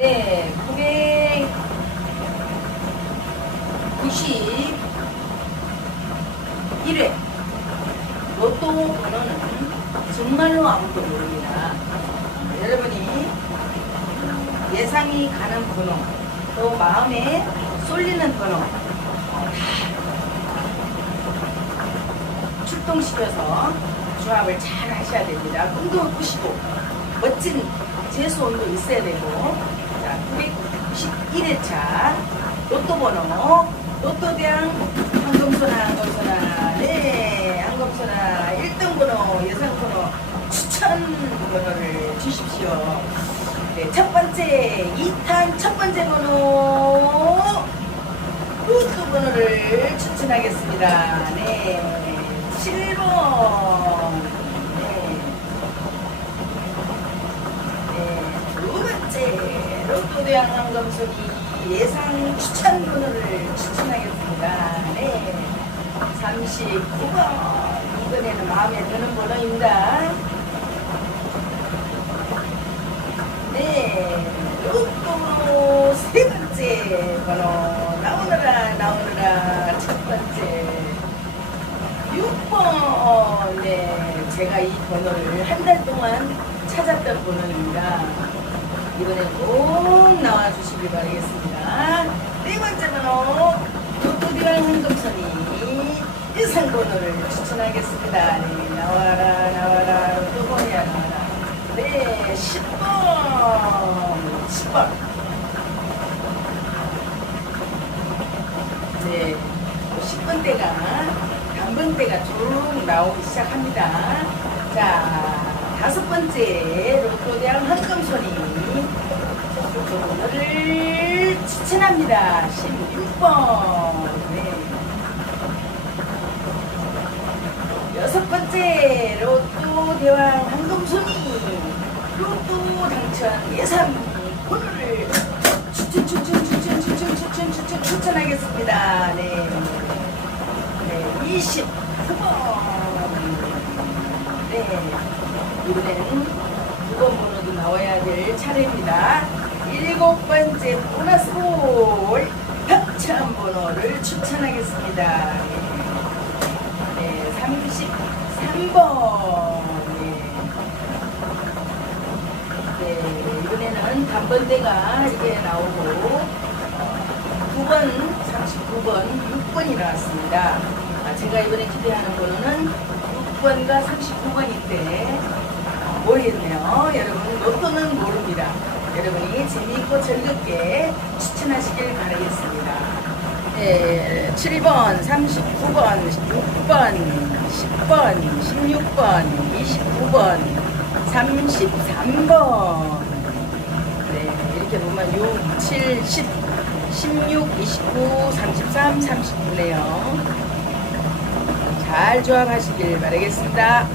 네, 991회 로또 번호는 정말로 아무도 모릅니다. 여러분이 예상이 가는 번호, 또 마음에 쏠리는 번호 출동시켜서 조합을 잘 하셔야 됩니다. 꿈도 꾸시고 멋진 재수원도 있어야 되고 자, 991회차 로또 번호 로또대왕 한금소나 한금소나 네 한금소나 1등 번호 예상 번호 추천 번호를 주십시오. 네, 첫 번째 2탄 첫 번째 번호 로또 번호를 추천하겠습니다. 네 7번 네. 네, 두 대왕 한검소기 예상 추천 번호를 추천하겠습니다. 네, 39번 이번에는 마음에 드는 번호입니다. 네, 로또 세 번째 번호. 나오너라 나오너라 첫 번째. 6번 네 제가 이 번호를 한 달 동안 찾았던 번호입니다 이번에 꼭 나와주시길 바라겠습니다. 네 번째 번호 로또디랑 한금선이 예상 번호를 추천하겠습니다. 네 나와라 나와라 로또 번호야 나와라 네 10번 10번. 네 10번대가 단번대가 쭉 나오기 시작합니다. 자, 다섯 번째 로또대왕 한금손이 로또 번호를 추천합니다. 16번. 네. 여섯 번째 로또 대왕 황금손이 로또 당첨 예산 번호를 추천 추천 추천 추천 추천 추천 추천하겠습니다. 네. 네, 29번. 네. 이번에는 9번 번호도 나와야 될 차례입니다. 일곱 번째 보너스 볼 당첨 번호를 추천하겠습니다. 네, 네 33번. 네. 네, 이번에는 단번대가 이게 나오고 어, 9번, 39번, 6번이 나왔습니다. 아, 제가 이번에 기대하는 번호는 6번과 39번인데 어, 모르겠네요. 여러분 로또는 모릅니다. 여러분이 재미있고 즐겁게 추천하시길 바라겠습니다. 네, 7번, 39번, 6번, 10번, 16번, 29번, 33번. 네, 이렇게 보면 6, 7, 10, 16, 29, 33, 39네요. 잘 조합하시길 바라겠습니다.